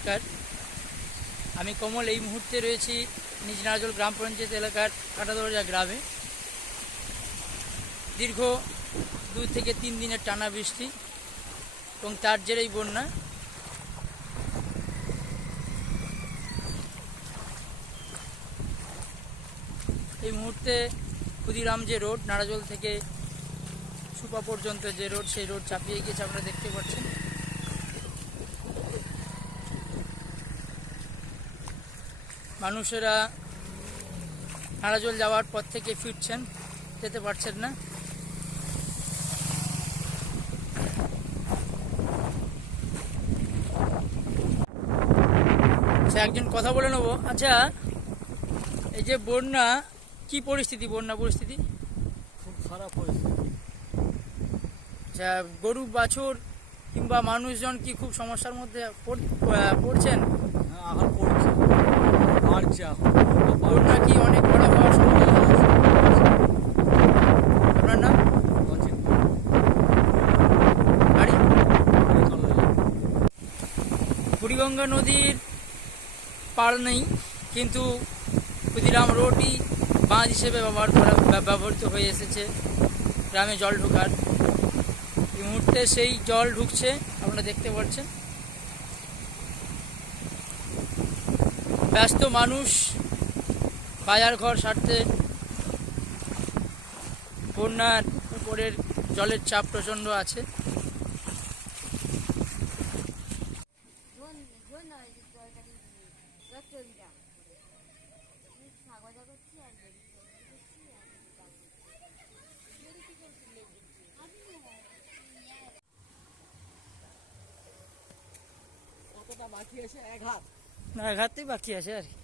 নমস্কার। আমি কমল, এই মুহূর্তে রয়েছি নিজ নারজল গ্রাম পঞ্চায়েত এলাকার কাটাদরজা গ্রামে। দীর্ঘ দুই থেকে তিন দিনের টানা বৃষ্টি এবং তার জেরেই বন্যা। এই মুহূর্তে ক্ষুদিরাম যে রোড, নারাজল থেকে সুপা পর্যন্ত যে রোড, সেই রোড চাপিয়ে গিয়েছে, আপনারা দেখতে পাচ্ছেন। মানুষেরা নারাজল যাওয়ার পর থেকে ফিরছেন যেতে পারছেন না। আচ্ছা একজন কথা বলে নেব। আচ্ছা এই যে বন্যা কি পরিস্থিতি বন্যা পরিস্থিতি? খুব খারাপ পরিস্থিতি। আচ্ছা গরু বাছুর কিংবা মানুষজন কি খুব সমস্যার মধ্যে পড়ছেন? হ্যাঁ এখন পড়ছে। কি অনেক আপনার নাম? বুড়িগঙ্গা নদীর পার নেই, কিন্তু ক্ষুদিরাম রোডই বাঁধ হিসেবে ব্যবহার করা ব্যবহৃত হয়ে এসেছে। গ্রামে জল ঢোকার। এই মুহূর্তে সেই জল ঢুকছে, আপনারা দেখতে পাচ্ছেন। ব্যস্ত মানুষ, বাজার ঘর সারতে, বন্যার উপরের জলের চাপ প্রচণ্ড আছে। বাকি আছে? এক হাত। না ঘাটতেই বাকি আছে আর কি